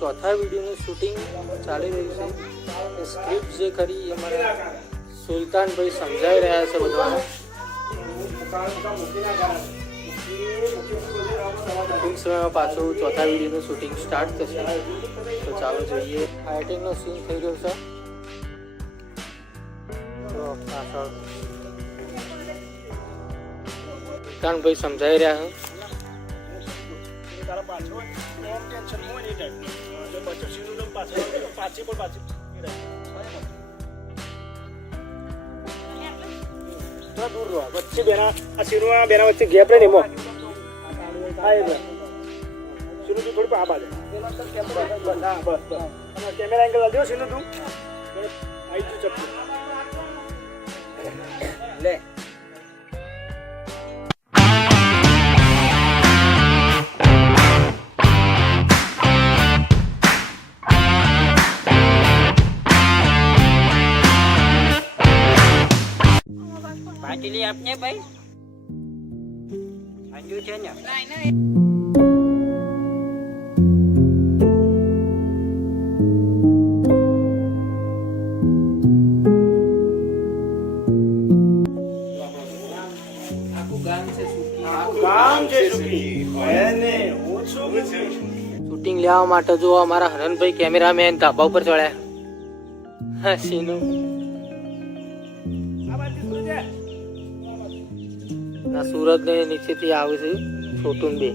ચોથા વિડીયોનું શૂટિંગ ચાલી રહ્યું છે. સ્ક્રિપ્ટ જે ખરી એ મને સુલતાનભાઈ સમજાવી રહ્યા છે બધાને. ટૂંક સમયમાં પાછું ચોથા વિડીયોનું શૂટિંગ સ્ટાર્ટ થશે. તો ચાલો જોઈએ. ફાઇટિંગનો સીન થઈ ગયો છે. સુલતાનભાઈ સમજાવી રહ્યા છે. તારા પાછો હોય, ટેન્શન હોય ને એ ટાઈમ. જો બચ્ચો સીધું તો પાછળ પાછી પણ પાછી. દૂર રહો. વચ્ચે બેના આ સીનું બેના વચ્ચે ગેપ રહે ને એમાં. હા એ સીનું તું થોડું આ બાજુ હા બસ કેમેરા એંગલ લાવજો સીનું તું. આવી તું ચપ્પુ લે. પાટીલી આપને ભાઈ? અંજુ છે ને? શૂટિંગ લેવા માટે જો અમારા હરણભાઈ કેમેરામેન ધાબા ઉપર ચડ્યા. હા સીનું ના સુરત ને નીચેથી આવે છે છોટું બે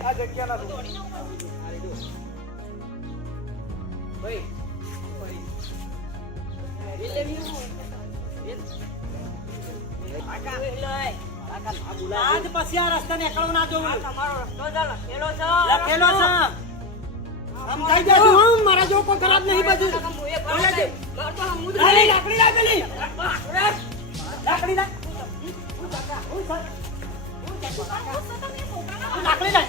આ જગ્યાના તું. આજ પછી આ રસ્તા નીકળવું ના જોવું. તમારો રસ્તો લખેલો છે. લખેલો છે. સમજાઈ જજો હમ મારા જો કોઈ ખરાબ નહીં બધું. લાકડી લાગ પેલી. લાકડી લાગ લાકડી લાગ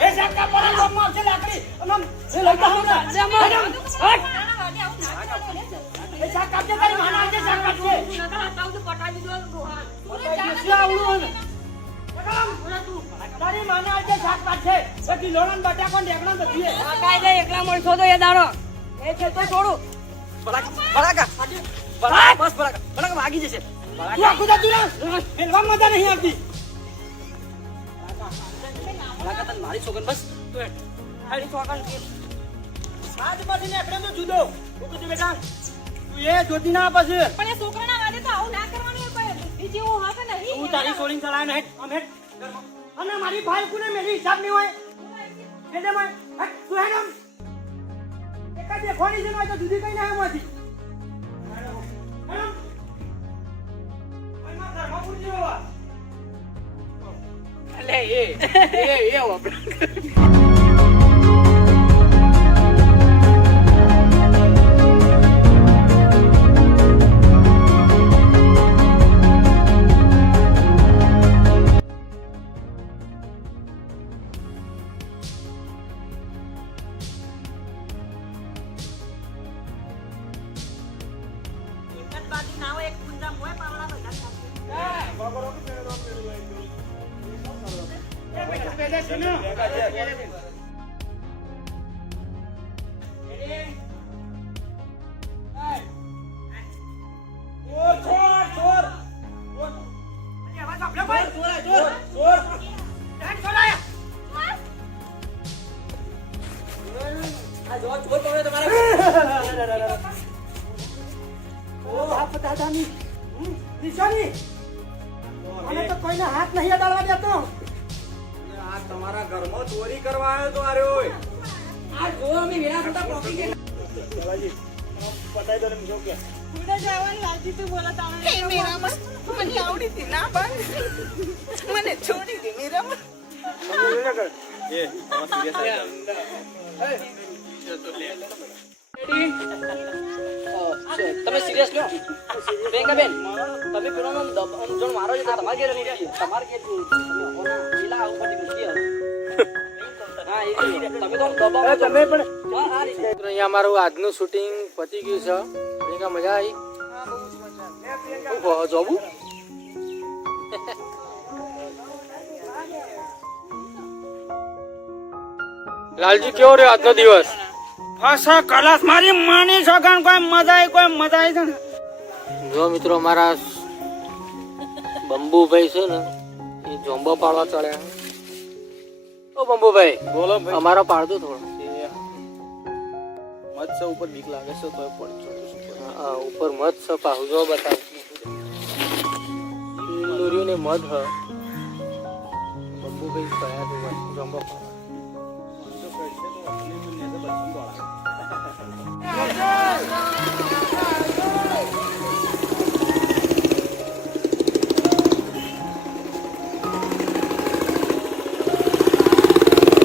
એ પર લોમમાં છે લાકડી. એ ને. એ તારી માના આવડું તારી માના એકલા મળશો તો એ દાડો. એ છે તો છોડું. બરાકા બસ બરાકા ભાગી જશે. તું આખું મેલવા મજા નહીં આવતી. બરાકા તને મારી બસ. તું હેડ હેડ સાજ પછી ને તો જુદો. હું કીધું બેટા. તું એ જોતી ના પછી. પણ એ છોકરાના વાદે તો આવું ના કરવાનું બીજી હું હા કે નહીં. તું તારી સોલિંગ ચલાય ને આમ અને મારી ભાઈ કુને મેલી હિસાબ નહીં હોય. એટલે મેં તું હેડ આમ. એક જ દેખવાની છે હોય તો જુદી કઈ ના એમાંથી. એ એ એ આપણે ચોર, ચોર, ચોર. ચોર, ચોર. હેડ ચોરાયા. આ જો ચોર પકડ્યો તમારે બાપ દાદાની હમ, નિશાની મને તો કોઈને હાથ નહીં અડાડવા દેતો આ તમારા ઘરમાં ચોરી કરવા આવ્યો તો આર્યો હોય આ જો અમે વેરા થતા પોકી ગયા બાલાજી પતાઈ દો ને જો કે ઉડા જવાનું લાગી તું બોલો તાણે હે મીરામાં મને આવડી હતી ના બા મને છોડી દે મીરામાં એ આમાં serious આવી તમે સિરિયસ લો પ્રિયંકા બેન? તમે પેલો નામ દબ- આમ જો મારો છે તમારે ઘેર નથી તમારે ઘેર તમે પેલા આવું પડી પણ હા, આ રીતે. અહીંયા અમારું આજનું શૂટિંગ પતી ગયું છે. પ્રિયંકા મજા આવી? જોબુ લાલજી કેવો રહ્યો આજનો દિવસ? ફસા કલાસ મારી માની છોકરાને કોઈ મજા આવી કોઈ મજા આવી છે ને? જો મિત્રો મારા બંબુભાઈ છે ને એ જોંબો પાડવા ચડ્યા ઓ બંબુભાઈ બોલો ભાઈ. અમારો પાડતો થોડો. મત્સ ઉપર બીક લાગે છે તો છું ઉપર. હા, ઉપર મત્સ છે પાહુ જો બતાવ. દોર્યું ને મધ હ. બંબુભાઈ કયા તો જોંબો પાડો?